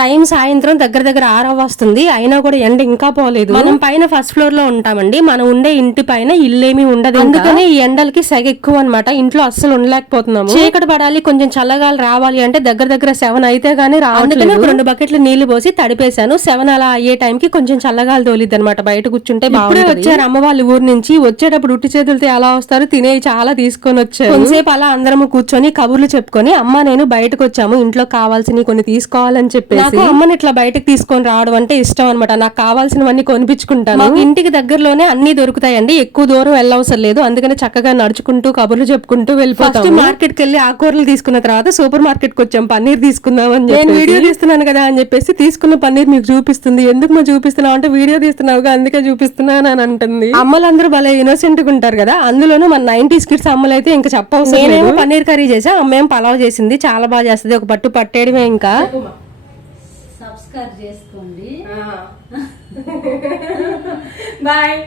Time సాయంత్రం దగ్గర దగ్గర 6 వస్తుంది, అయినా కూడా ఎండ ఇంకా పోలేదు. మనం పైన ఫస్ట్ ఫ్లోర్ లో ఉంటామండి, మనం ఉండే ఇంటి పైన ఇల్లేమీ ఉండదు, అందుకని ఈ ఎండలకి సెగ ఎక్కువ అనమాట. ఇంట్లో అస్సలు ఉండలేకపోతున్నాము. చీకటి పడాలి, కొంచెం చల్లగాలి రావాలి అంటే దగ్గర దగ్గర 7 అయితే గానీ రావట్లేదు. 2 బకెట్లు నీళ్లు పోసి తడిపేశాను. 7 అలా అయ్యే టైంకి కొంచెం చల్లగాలి తోలిద్ది అనమాట, బయట కూర్చుంటే. ఇప్పుడే వచ్చారు అమ్మ వాళ్ళ ఊరు నుంచి. వచ్చేటప్పుడు ఉట్టి చేతులతో ఎలా వస్తారు, తినేవి చాలా తీసుకొని వచ్చారు. కొంతసేపు అలా అందరము కూర్చొని కబుర్లు చెప్పుకొని అమ్మ నేను బయటకు వచ్చాము, ఇంట్లో కావాల్సినవి కొన్ని తీసుకోవాలని చెప్పేసి. నాకు అమ్మని ఇట్లా బయటకు తీసుకొని రావడం అంటే ఇష్టం అనమాట. నాకు కావాల్సినవన్నీ కొనిపించుకుంటాను. ఇంటికి దగ్గరలోనే అన్ని దొరుకుతాయండి, ఎక్కువ దూరం వెళ్ళవసరం లేదు. అందుకని చక్కగా నడుచుకుంటూ కబుర్లు చెప్పుకుంటూ వెళ్ళిపోతాం. మార్కెట్ కి వెళ్ళి ఆకుకూరలు తీసుకున్న తర్వాత సూపర్ మార్కెట్ కి వచ్చాం, పన్నీర్ తీసుకుందాం అని. నేను వీడియో తీస్తున్నాను కదా అని చెప్పేసి తీసుకున్న పన్నీర్ మీకు చూపిస్తుంది. ఎందుకు మా చూపిస్తున్నావు అంటే వీడియో తీస్తున్నావుగా అందుకే చూపిస్తున్నాను అని అంటుంది. అమ్మలందరూ భలే ఇన్నోసెంట్ గా ఉంటారు కదా, అందులోనూ మన 90s కిడ్స్ అమ్మలు అయితే ఇంకా చెప్పవసరం లేదు. నేనేమో పన్నీర్ కర్రీ చేసా, అమ్మేం పలావ్ చేసింది, చాలా బాగా చేస్తుంది. ఒక పట్టు పట్టేయడమే. ఇంకా సబ్స్క్రైబ్ చేసుకోండి. బాయ్.